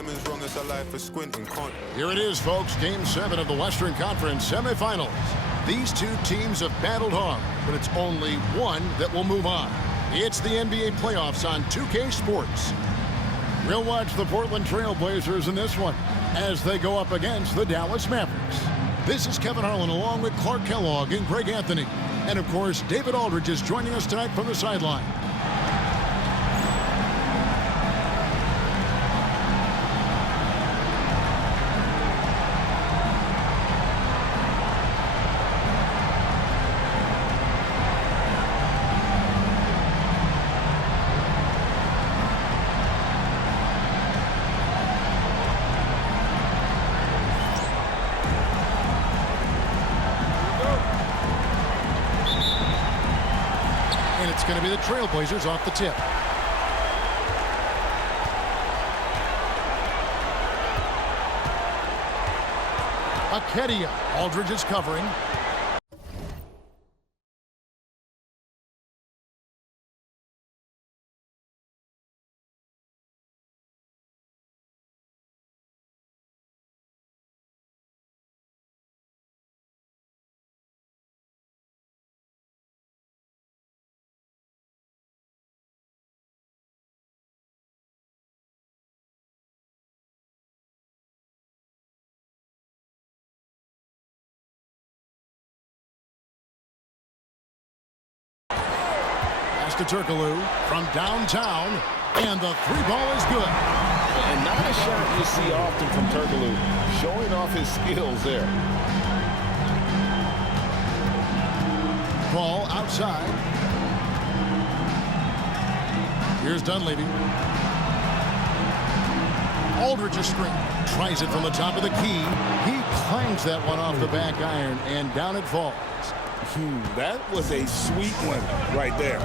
timing's wrong, it's a life for squinting. Here it is, folks. Game 7 of the Western Conference semifinals. These two teams have battled hard, but it's only one that will move on. It's the NBA playoffs on 2K Sports. We'll watch the Portland Trailblazers in this one as they go up against the Dallas Mavericks. This is Kevin Harlan along with Clark Kellogg and Greg Anthony. And, of course, David Aldridge is joining us tonight from the sideline. It's going to be the Trailblazers off the tip. Akedia. Aldridge is covering. To Turkoglu from downtown, and the three ball is good. And not a shot you see often from Turkoglu, showing off his skills there. Ball outside. Here's Dunleavy. Aldridge a screen. Tries it from the top of the key. He clangs that one off the back iron, and down it falls. That was a sweet one right there.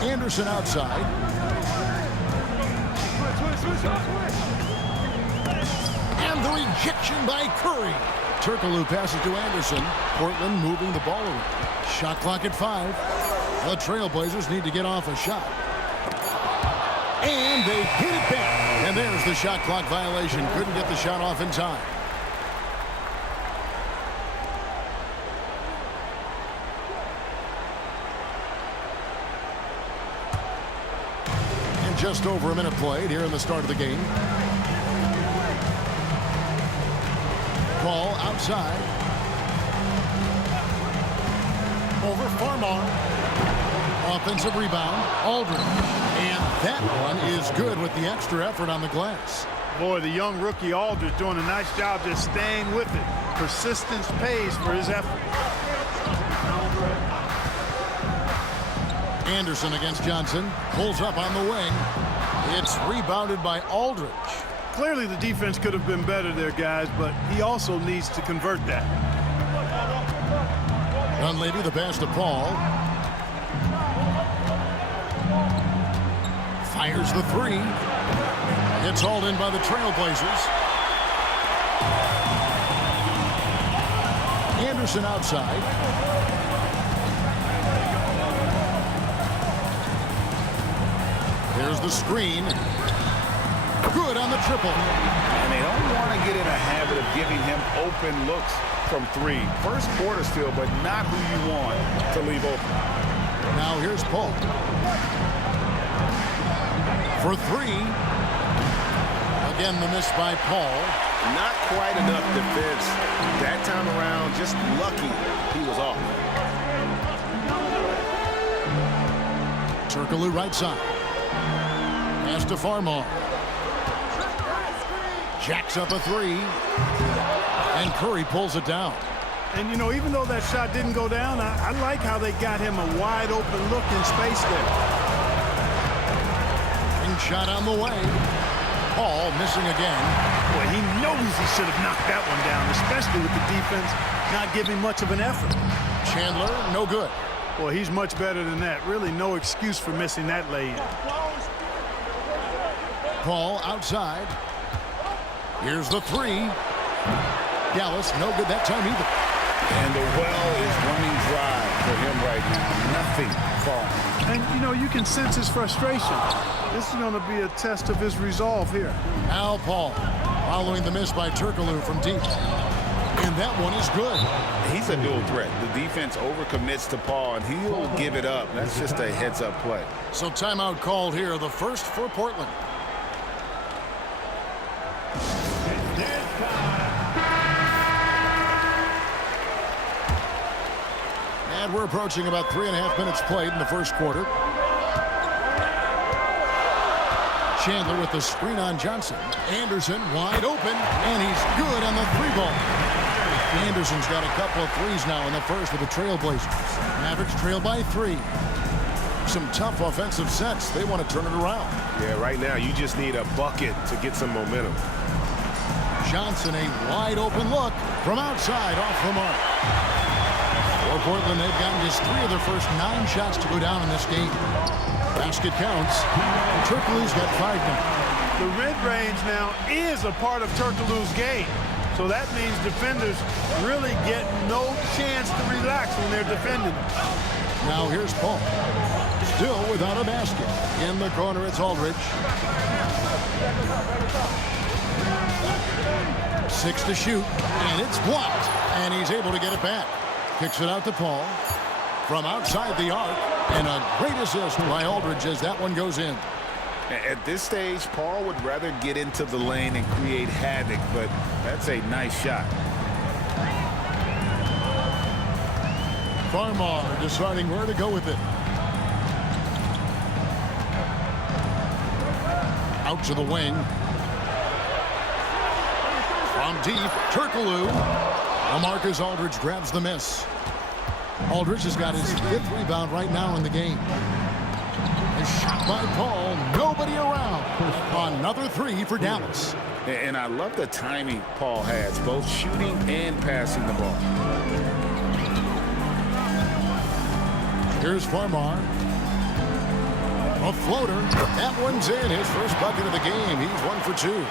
Anderson outside. And the rejection by Curry. Turkoglu passes to Anderson. Portland moving the ball around. Shot clock at 5. The Trailblazers need to get off a shot. And they hit it back. And there's the shot clock violation. Couldn't get the shot off in time. Just over a minute played here in the start of the game. Ball outside. Over Farmar. Offensive rebound. Aldridge. And that one is good with the extra effort on the glass. Boy, the young rookie Aldridge doing a nice job just staying with it. Persistence pays for his effort. Anderson against Johnson. Pulls up on the wing. It's rebounded by Aldridge. Clearly the defense could have been better there, guys, but he also needs to convert that. Dunleavy, the pass to Paul. Fires the three. It's hauled in by the Trailblazers. Anderson outside. There's the screen. Good on the triple. And they don't want to get in a habit of giving him open looks from 3. First quarter still, but not who you want to leave open. Now here's Paul. For 3. Again, the miss by Paul. Not quite enough defense. That time around, just lucky he was off. Turkoglu right side. Pass to Farmar. Jacks up a 3. And Curry pulls it down. And, you know, even though that shot didn't go down, I like how they got him a wide open look in space there. And shot on the way. Paul missing again. Boy, he knows he should have knocked that one down, especially with the defense not giving much of an effort. Chandler, no good. Boy, he's much better than that. Really no excuse for missing that lay-in. Paul outside. Here's the 3. Dallas, no good that time either. And the well is running dry for him right now. Nothing falling. And, you know, you can sense his frustration. This is going to be a test of his resolve here. Al Paul following the miss by Turkoglu from deep. And that one is good. He's a dual threat. The defense overcommits to Paul, and he'll give it up. That's just a heads-up play. So timeout called here, the first for Portland. And we're approaching about 3.5 minutes played in the first quarter. Chandler with the screen on Johnson. Anderson wide open, and he's good on the three ball. Anderson's got a couple of threes now in the first with the Trailblazers. Mavericks trail by 3. Some tough offensive sets. They want to turn it around. Yeah, right now you just need a bucket to get some momentum. Johnson, a wide open look from outside off the mark. For Portland, they've gotten just 3 of their first 9 shots to go down in this game. Basket counts. Turkoglu's got 5 now. The mid-range now is a part of Turkoglu's game. So that means defenders really get no chance to relax when they're defending. Now here's Paul. Still without a basket. In the corner, it's Aldridge. 6 to shoot, and it's blocked. And he's able to get it back. Kicks it out to Paul. From outside the arc, and a great assist by Aldridge as that one goes in. At this stage, Paul would rather get into the lane and create havoc, but that's a nice shot. Farmar deciding where to go with it. Out to the wing. From deep, Turkoglu. LaMarcus Aldridge grabs the miss. Aldridge has got his 5th rebound right now in the game. A shot by Paul, nobody around. Another 3 for Dallas. And I love the timing Paul has, both shooting and passing the ball. Here's Farmar. A floater. That one's in. His first bucket of the game. He's 1 for 2.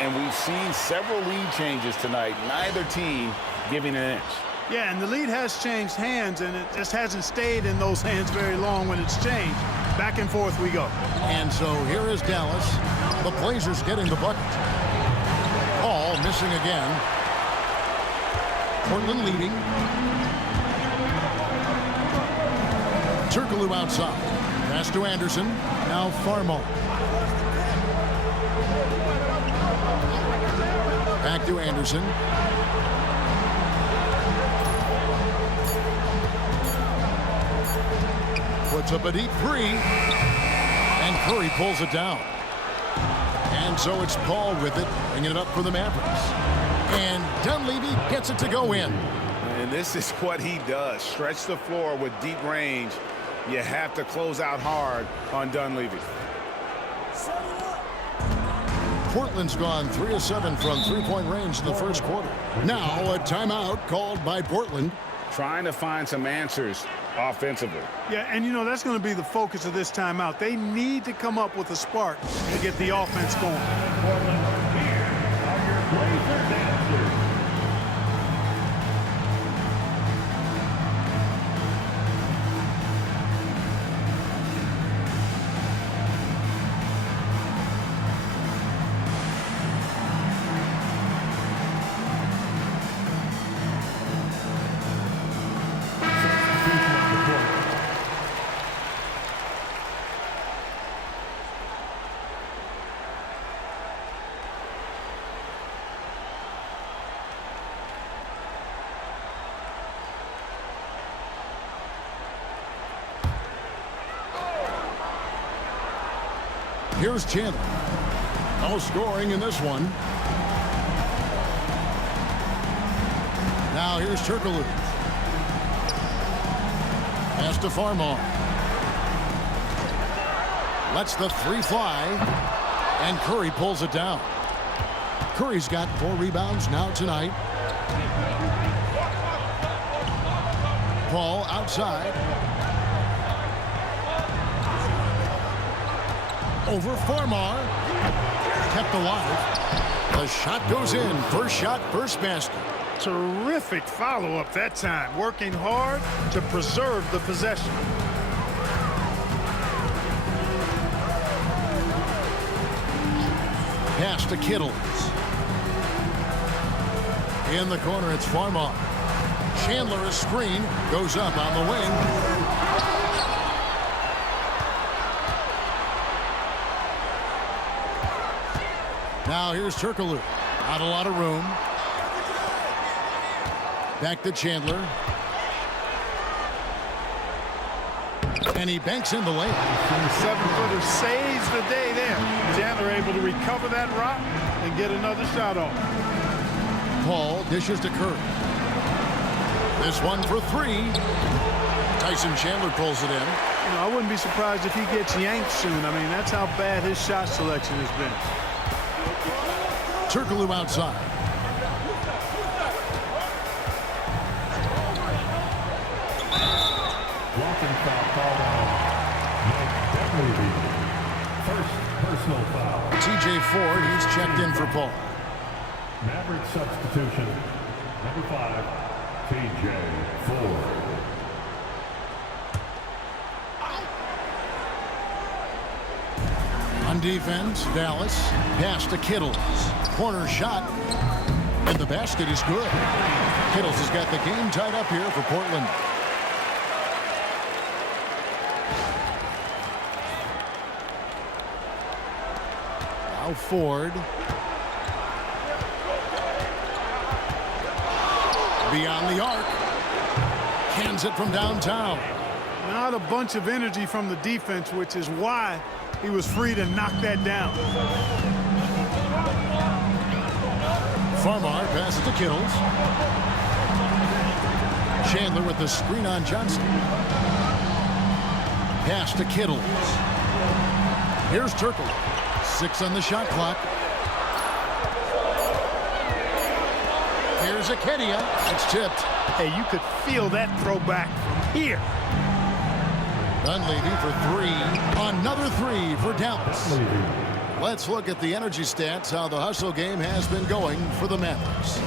And we've seen several lead changes tonight. Neither team giving an inch. Yeah, and the lead has changed hands, and it just hasn't stayed in those hands very long when it's changed. Back and forth we go. And so here is Dallas. The Blazers getting the bucket. Paul missing again. Portland leading. Turkoglu outside. Pass to Anderson. Now Farmar. Back to Anderson. Puts up a deep 3. And Curry pulls it down. And so it's Paul with it, bringing it up for the Mavericks. And Dunleavy gets it to go in. And this is what he does. Stretch the floor with deep range. You have to close out hard on Dunleavy. Portland's gone 3 of 7 from three-point range in the first quarter. Now a timeout called by Portland. Trying to find some answers offensively. Yeah, and you know, that's going to be the focus of this timeout. They need to come up with a spark to get the offense going. Here are your Blazers answers. Here's Chandler. No scoring in this one. Now here's Turkoglu. Pass to Farmar. Lets the 3 fly. And Curry pulls it down. Curry's got 4 rebounds now tonight. Paul outside. Over Farmar. Kept alive. The shot goes in. First shot, first basket. Terrific follow-up that time. Working hard to preserve the possession. Pass to Kittles. In the corner, it's Farmar. Chandler, a screen, goes up on the wing. Now here's Turkoglu. Not a lot of room. Back to Chandler. And he banks in the lane. The 7-footer saves the day there. Chandler able to recover that rock and get another shot off. Paul dishes to Curry. This one for three. Tyson Chandler pulls it in. You know, I wouldn't be surprised if he gets yanked soon. I mean, that's how bad his shot selection has been. Turkoglu outside. Walking foul called on First personal foul. TJ Ford, he's checked in for Paul. Mavericks substitution. Number 5, TJ Ford. On defense, Dallas. Pass to Kittles. Corner shot. And the basket is good. Kittles has got the game tied up here for Portland. Now Ford. Beyond the arc. Cans it from downtown. Not a bunch of energy from the defense, which is why he was free to knock that down. Farmar passes to Kittles. Chandler with the screen on Johnson. Pass to Kittles. Here's Turkoglu. 6 on the shot clock. Here's Akedia. It's tipped. Hey, you could feel that throwback from here. Dunleavy for 3. Another 3 for Dallas. Let's look at the energy stats, how the hustle game has been going for the Mavericks.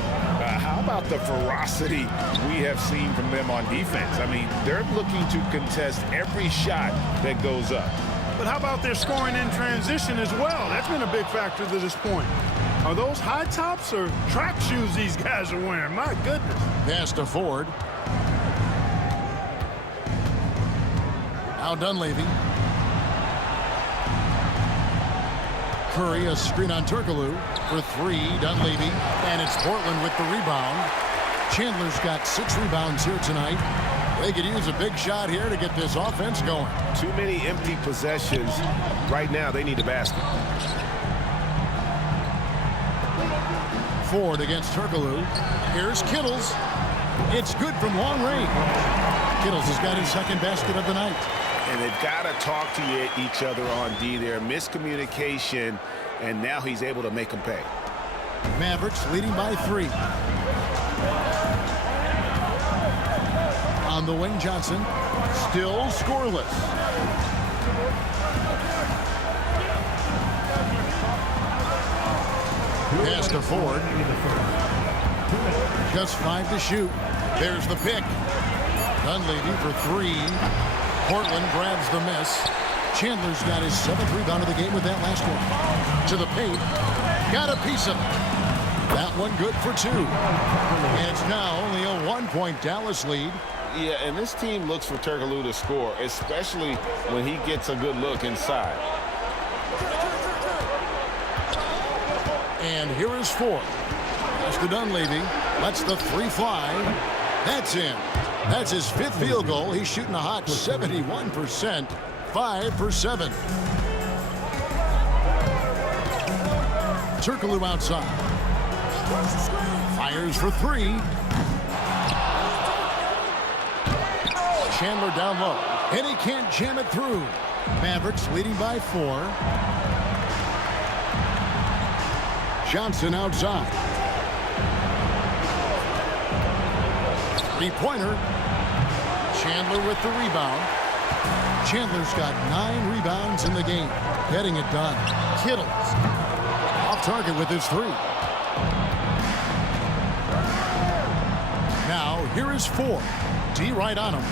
How about the ferocity we have seen from them on defense? I mean, they're looking to contest every shot that goes up. But how about their scoring in transition as well? That's been a big factor to this point. Are those high tops or track shoes these guys are wearing? My goodness. Pass to Ford. Now Dunleavy. Curry, a screen on Turkoglu for 3. Dunleavy, and it's Portland with the rebound. Chandler's got 6 rebounds here tonight. They could use a big shot here to get this offense going. Too many empty possessions. Right now, they need a basket. Ford against Turkoglu. Here's Kittles. It's good from long range. Kittles has got his second basket of the night. And they've got to talk to each other on D there. Miscommunication, and now he's able to make them pay. Mavericks leading by 3. On the wing, Johnson. Still scoreless. Pass to Ford. Just 5 to shoot. There's the pick. Dunleavy for 3. Portland grabs the miss. Chandler's got his 7th rebound of the game with that last one. To the paint. Got a piece of it. That one good for 2. And it's now only a 1-point Dallas lead. Yeah, and this team looks for Turkoglu to score, especially when he gets a good look inside. And here is Ford. Pass to Dunleavy. Lets the 3 fly. That's in. That's his 5th field goal. He's shooting a hot 71%. 5 for 7. Turkoglu outside. Fires for 3. Chandler down low. And he can't jam it through. Mavericks leading by 4. Johnson outside. 3-pointer. Chandler with the rebound. Chandler's got 9 rebounds in the game. Getting it done. Kittles. Off target with his 3. Now, here is 4. D right on him.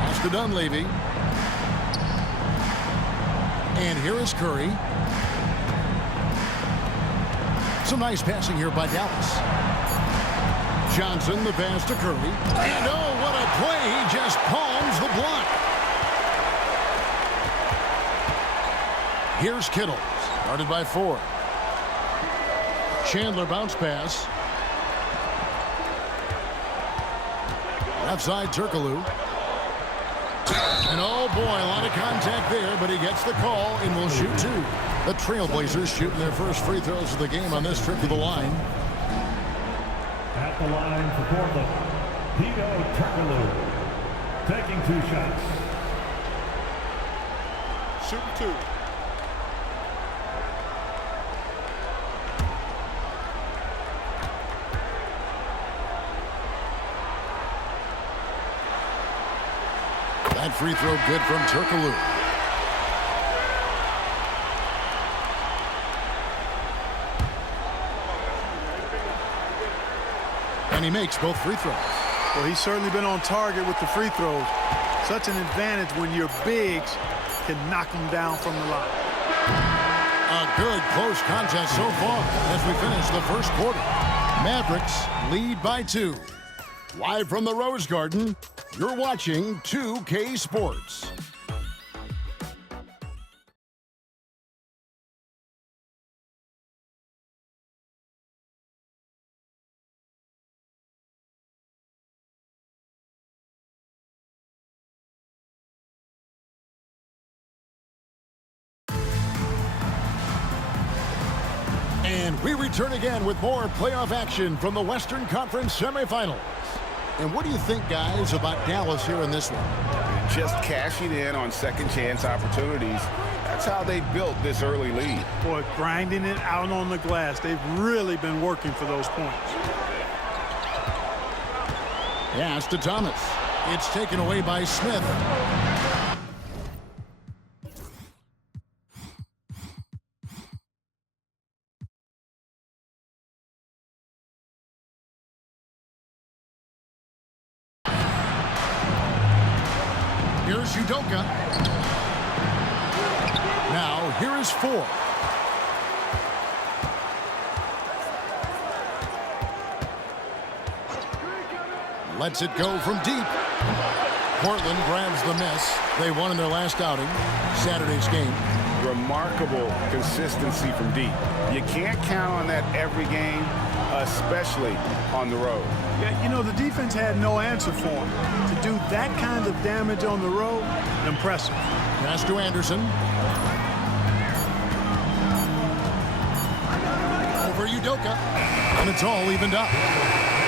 Pass to Dunleavy. And here is Curry. Some nice passing here by Dallas. Johnson, the pass to Curry. And oh, what a play. He just palms the block. Here's Kittle. Started by Ford. Chandler bounce pass. Left side, Turkoglu. And oh boy, a lot of contact there, but he gets the call and will shoot two. The Trailblazers shooting their first free throws of the game on this trip to the line. At the line for Portland, Turkoglu taking 2 shots. Shooting 2. That free throw good from Turkoglu. And he makes both free throws. Well, he's certainly been on target with the free throws. Such an advantage when your bigs can knock them down from the line. A good close contest so far as we finish the first quarter. Mavericks lead by 2. Live from the Rose Garden, you're watching 2K Sports. And we return again with more playoff action from the Western Conference semifinals. And what do you think, guys, about Dallas here in this one? Just cashing in on second chance opportunities. That's how they built this early lead. Boy, grinding it out on the glass. They've really been working for those points. Pass to Thomas. It's taken away by Smith. Here's Udoka. Now, here is Ford. Lets it go from deep. Portland grabs the miss. They won in their last outing, Saturday's game. Remarkable consistency from deep. You can't count on that every game, especially on the road. Yeah, you know, the defense had no answer for him. To do that kind of damage on the road, impressive. Pass to Anderson. Over Udoka. And it's all evened up.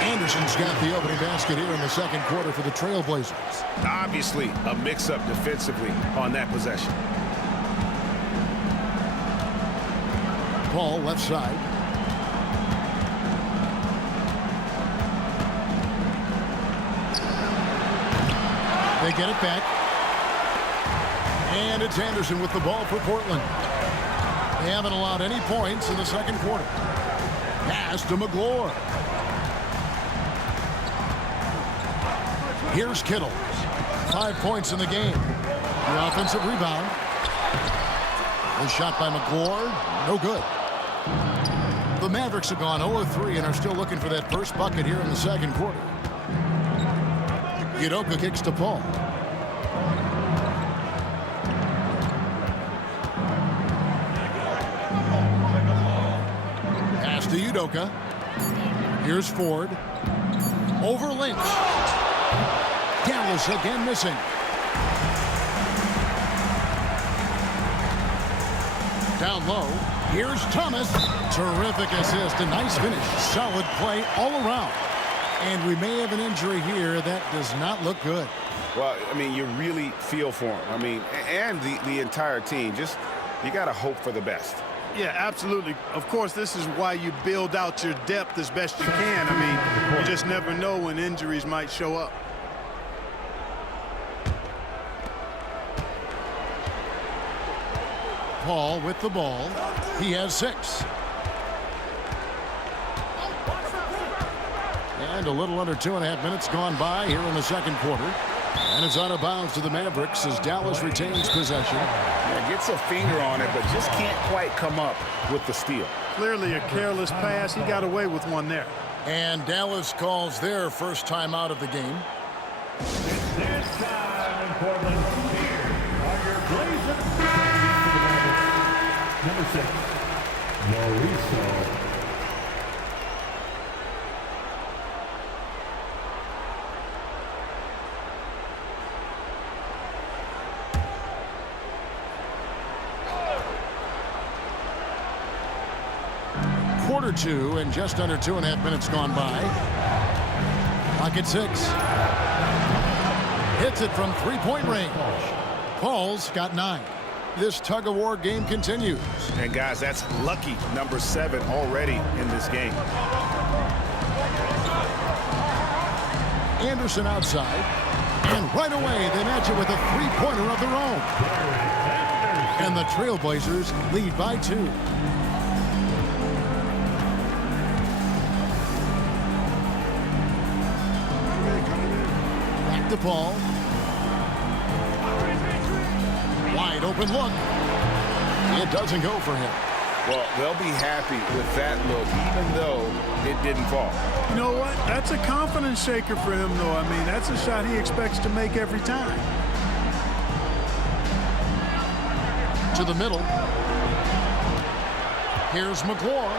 Anderson's got the opening basket here in the second quarter for the Trailblazers. Obviously, a mix-up defensively on that possession. Ball left side. They get it back. And it's Anderson with the ball for Portland. They haven't allowed any points in the second quarter. Pass to McGlure. Here's Kittle. 5 points in the game. The offensive rebound. The shot by McGlure. No good. The Mavericks have gone 0-3 and are still looking for that first bucket here in the second quarter. Udoka kicks to Paul. Pass to Udoka. Here's Ford. Over Lynch. Dallas again missing. Down low. Here's Thomas. Terrific assist. A nice finish. Solid play all around. And we may have an injury here that does not look good. Well, I mean, you really feel for him. I mean, and the entire team. Just, you got to hope for the best. Yeah, absolutely. Of course, this is why you build out your depth as best you can. I mean, you just never know when injuries might show up. Paul with the ball. He has 6. And a little under 2.5 minutes gone by here in the second quarter. And it's out of bounds to the Mavericks as Dallas retains possession. Yeah, gets a finger on it, but just can't quite come up with the steal. Clearly a careless pass. He got away with one there. And Dallas calls their first time out of the game. This time in Portland, here are your Blazers. Number 6, Mauricio. Quarter 2 and just under 2.5 minutes gone by. Clock at 6. Hits it from three-point range. Paul's got 9. This tug-of-war game continues. And guys, that's lucky number 7 already in this game. Anderson outside. And right away they match it with a three-pointer of their own. And the Trailblazers lead by 2. Back to Paul. Wide open look. It doesn't go for him. Well, they'll be happy with that look, even though it didn't fall. You know what? That's a confidence shaker for him, though. I mean, that's a shot he expects to make every time. To the middle. Here's McClure.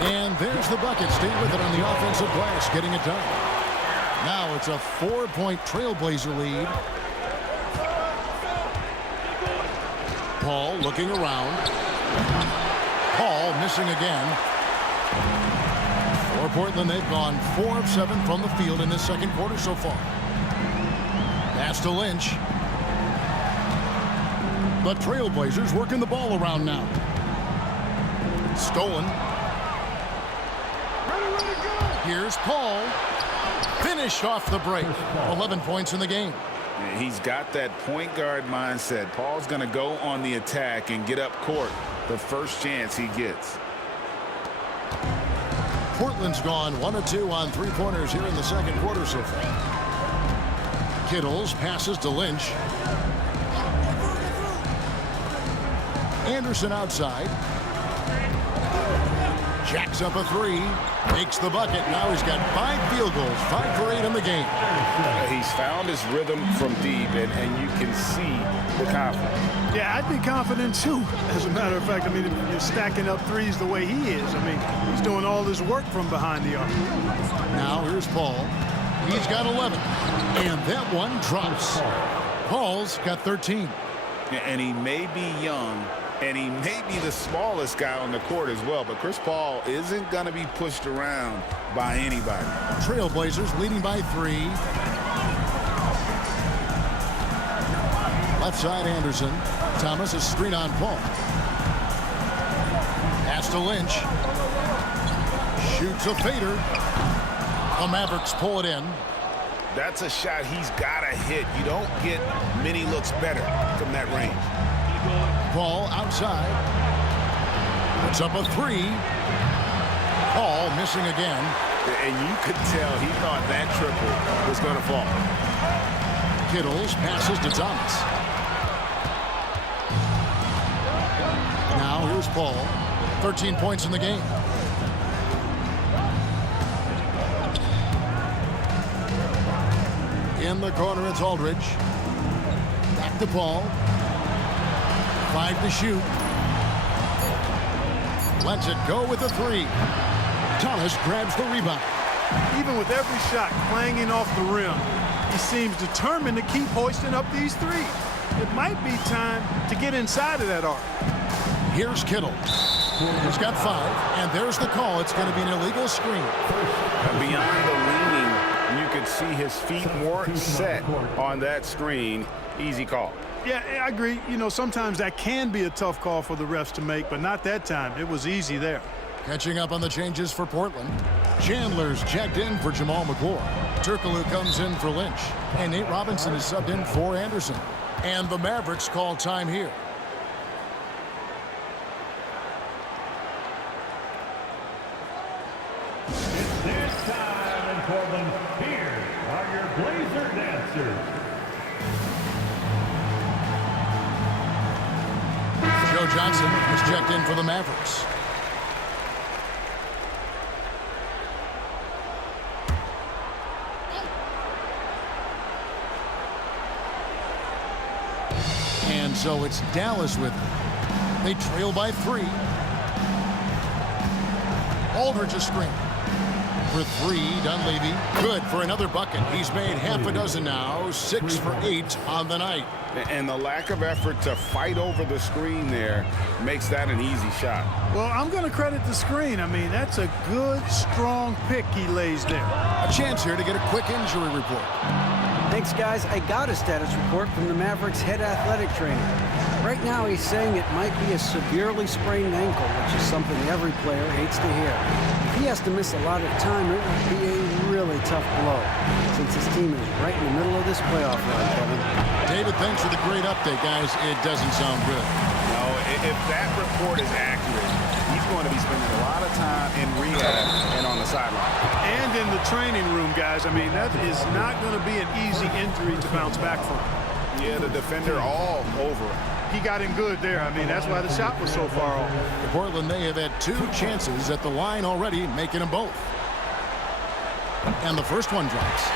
And there's the bucket. Stay with it on the offensive glass, getting it done. Now it's a 4-point Trailblazer lead. Paul looking around. Paul missing again. For Portland, they've gone 4 of 7 from the field in this second quarter so far. Pass to Lynch. The Trailblazers working the ball around now. Stolen. Here's Paul. Finished off the break. 11 points in the game. He's got that point guard mindset. Paul's going to go on the attack and get up court the first chance he gets. Portland's gone 1 of 2 on three-pointers here in the second quarter so far. Kittles passes to Lynch. Anderson outside. Jacks up a 3. Makes the bucket. Now he's got 5 field goals. 5 for 8 in the game. He's found his rhythm from deep, and you can see the confidence. Yeah, I'd be confident, too. As a matter of fact, I mean, if you're stacking up threes the way he is, I mean, he's doing all this work from behind the arc. Now here's Paul. He's got 11. And that one drops. Paul's got 13. And he may be young, and he may be the smallest guy on the court as well, but Chris Paul isn't going to be pushed around by anybody. Trailblazers leading by 3. Left side Anderson. Thomas is screen on Paul. Pass to Lynch. Shoots a fader. The Mavericks pull it in. That's a shot he's got to hit. You don't get many looks better from that range. Paul outside. Puts up a 3. Paul missing again. And you could tell he thought that triple was going to fall. Kittles passes to Thomas. Now here's Paul. 13 points in the game. In the corner, it's Aldridge. Back to Paul. 5 to shoot. Lets it go with a 3. Thomas grabs the rebound. Even with every shot clanging off the rim, he seems determined to keep hoisting up these threes. It might be time to get inside of that arc. Here's Kittle. He's got 5, and there's the call. It's going to be an illegal screen. Beyond the leaning, you could see his feet weren't set on that screen. Easy call. Yeah, I agree. You know, sometimes that can be a tough call for the refs to make, but not that time. It was easy there. Catching up on the changes for Portland. Chandler's checked in for Jamal McClure. Turkoglu comes in for Lynch. And Nate Robinson is subbed in for Anderson. And the Mavericks call time here. It's this time in Portland. Here Johnson is checked in for the Mavericks. And so it's Dallas with it. They trail by 3. Aldridge a screen. For 3, Dunleavy. Good for another bucket. He's made half a dozen now. 6 for 8 on the night. And the lack of effort to fight over the screen there makes that an easy shot. Well, I'm going to credit the screen. I mean, that's a good, strong pick he lays there. A chance here to get a quick injury report. Thanks, guys. I got a status report from the Mavericks head athletic trainer. Right now, he's saying it might be a severely sprained ankle, which is something every player hates to hear. If he has to miss a lot of time, it would be a really tough blow, since his team is right in the middle of this playoff run, Kevin. David, thanks for the great update, guys. It doesn't sound good. No, if that report is accurate, he's going to be spending a lot of time in rehab and on the sideline. And in the training room, guys. I mean, that is not going to be an easy injury to bounce back from. Yeah, the defender all over him. He got him good there. I mean, that's why the shot was so far off. Portland, they have had 2 chances at the line already, making them both. And the first one drops.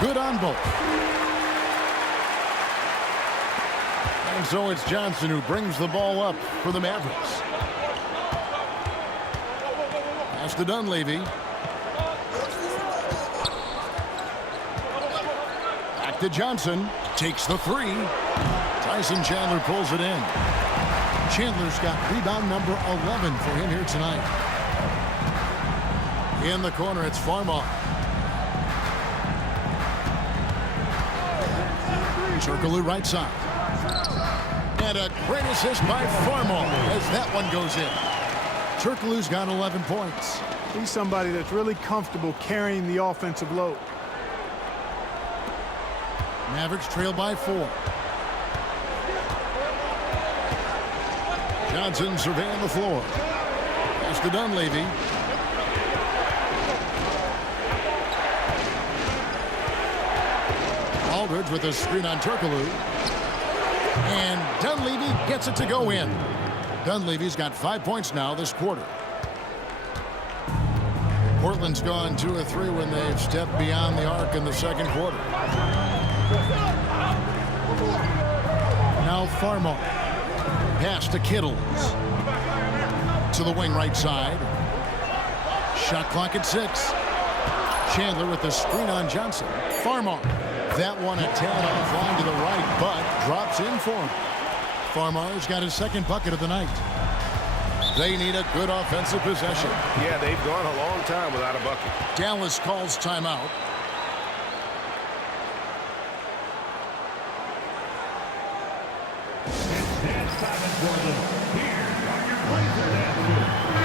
Good on both. And so it's Johnson who brings the ball up for the Mavericks. Pass to Dunleavy. Back to Johnson. Takes the 3. Tyson Chandler pulls it in. Chandler's got rebound number 11 for him here tonight. In the corner, it's Farmar. Turkoglu right side. And a great assist by Farmar as that one goes in. Turkoglu's got 11 points. He's somebody that's really comfortable carrying the offensive load. Mavericks trail by 4. Johnson surveying the floor. Pass to Dunleavy. Aldridge with a screen on Turkoglu. And Dunleavy gets it to go in. Dunleavy's got 5 points now this quarter. Portland's gone 2 of 3 when they've stepped beyond the arc in the second quarter. Now Farmar. Pass to Kittles. To the wing right side. Shot clock at 6. Chandler with the screen on Johnson. Farmar. That one a tad offline to the right, but drops in for him. Farmar's got his second bucket of the night. They need a good offensive possession. Yeah, they've gone a long time without a bucket. Dallas calls timeout.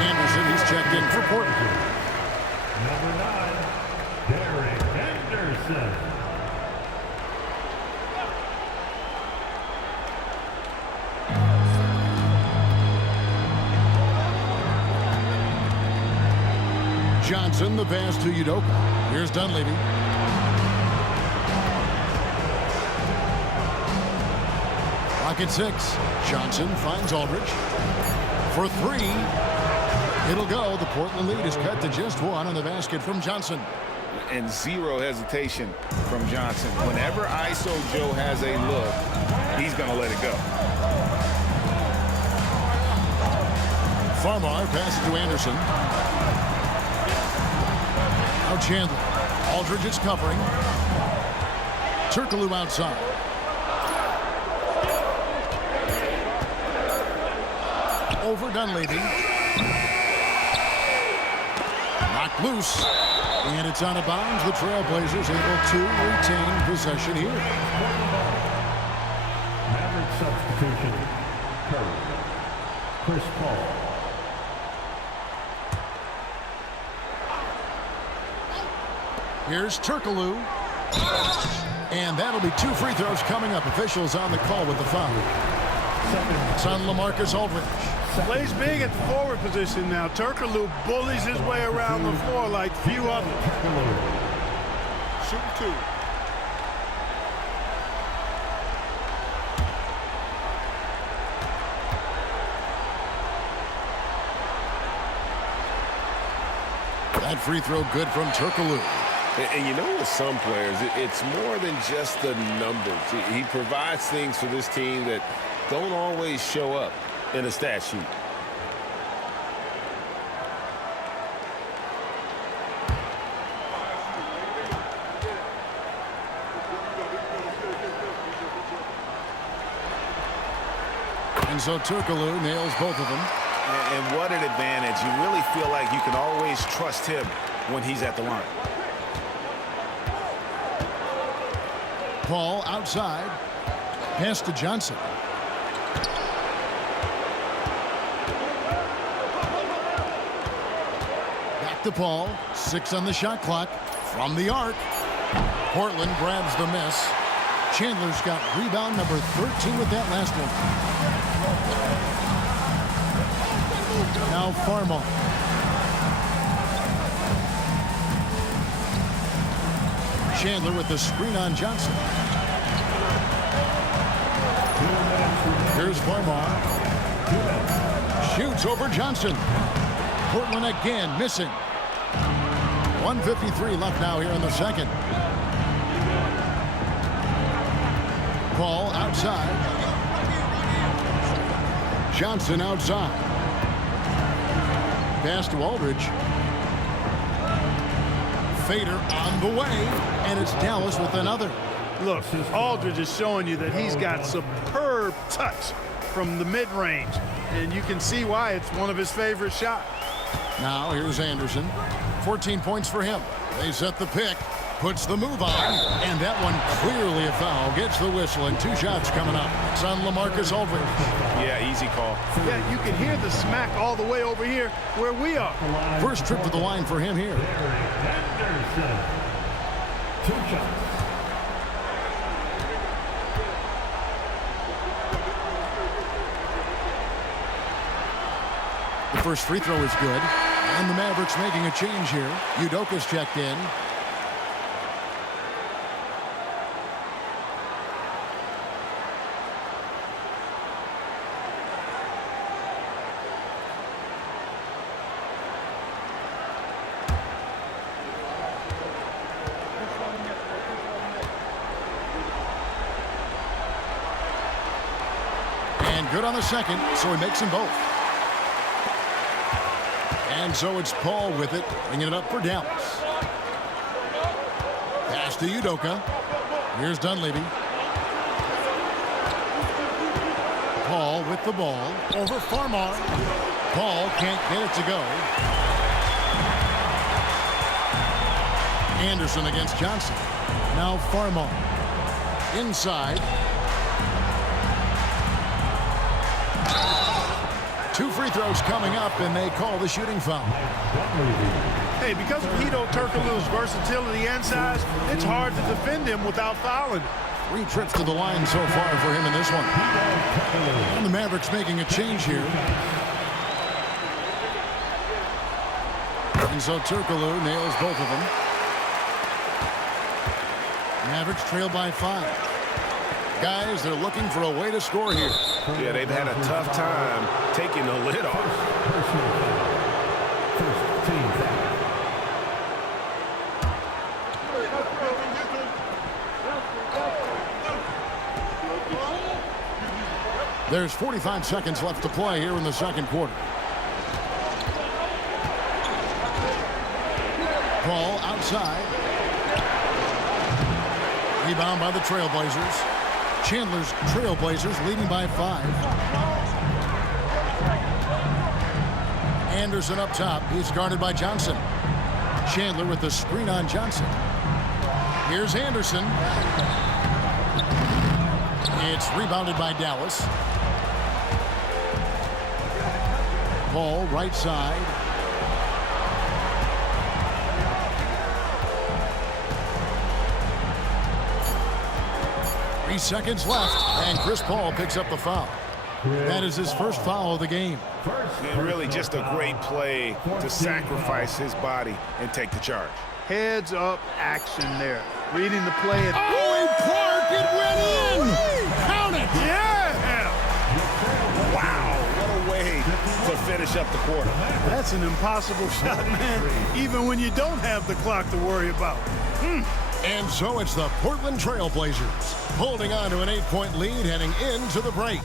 Anderson, he's checked in for Portland. Number 9, Derek Anderson. Johnson, the pass to Udoka. Here's Dunleavy. Clock at 6. Johnson finds Aldridge. For 3. It'll go. The Portland lead is cut to just 1 on the basket from Johnson. And 0 hesitation from Johnson. Whenever ISO Joe has a look, he's going to let it go. Farmar passes to Anderson. Now Chandler. Aldridge is covering. Turkoglu outside. Over Dunleavy. Knocked loose. And it's out of bounds. The Trailblazers able to retain possession here. Maverick substitution. Curry. Chris Paul. Here's Turkoglu. And that'll be 2 free throws coming up. Officials on the call with the foul. It's on LaMarcus Aldridge. Plays big at the forward position now. Turkoglu bullies his way around the floor like few others. Shooting 2. That free throw good from Turkoglu. And you know, with some players, it's more than just the numbers. He provides things for this team that don't always show up in a stat sheet. And so Turkoglu nails both of them. And what an advantage. You really feel like you can always trust him when he's at the line. Paul outside. Pass to Johnson. Back to Paul. 6 on the shot clock. From the arc. Portland grabs the miss. Chandler's got rebound number 13 with that last one. Now Farmall. Chandler with the screen on Johnson. Here's Farmall. Shoots over Johnson. Portland again missing. 1:53 left now here in the second. Paul outside. Johnson outside. Pass to Aldridge. Fader on the way, and it's Dallas with another. Look, Aldridge is showing you that he's got superb touch from the mid-range, and you can see why it's one of his favorite shots. Now here's Anderson. 14 points for him. They set the pick. Puts the move on, and that one clearly a foul. Gets the whistle, and 2 shots coming up. It's on LaMarcus Aldridge. Yeah, easy call. Yeah, you can hear the smack all the way over here where we are. First trip to the line for him here. Anderson. 2 shots. The first free throw is good, and the Mavericks making a change here. Udoka's checked in. And good on the second, so he makes them both. And so it's Paul with it, bringing it up for Dallas. Pass to Udoka. Here's Dunleavy. Paul with the ball over Farmar. Paul can't get it to go. Anderson against Johnson. Now Farmar. Inside. 2 free throws coming up, and they call the shooting foul. Hey, because of Hedo Turkoglu's versatility and size, it's hard to defend him without fouling him. 3 trips to the line so far for him in this one. And the Mavericks making a change here. And so Turkoglu nails both of them. Mavericks trail by 5. Guys, they're looking for a way to score here. Yeah, they've had a tough time taking the lid off. First team foul. There's 45 seconds left to play here in the second quarter. Paul outside. Rebound by the Trailblazers. Chandler's Trailblazers leading by 5. Anderson up top. He's guarded by Johnson. Chandler with the screen on Johnson. Here's Anderson. It's rebounded by Dallas. Paul right side. 3 seconds left, and Chris Paul picks up the foul. That is his first foul of the game. And really just a great play to sacrifice his body and take the charge. Heads up action there. Reading the play. Oh, Clark, it went in! Count it! Yeah! Wow, what a way to finish up the quarter. That's an impossible shot, man, even when you don't have the clock to worry about. And so it's the Portland Trailblazers holding on to an 8-point lead heading into the break.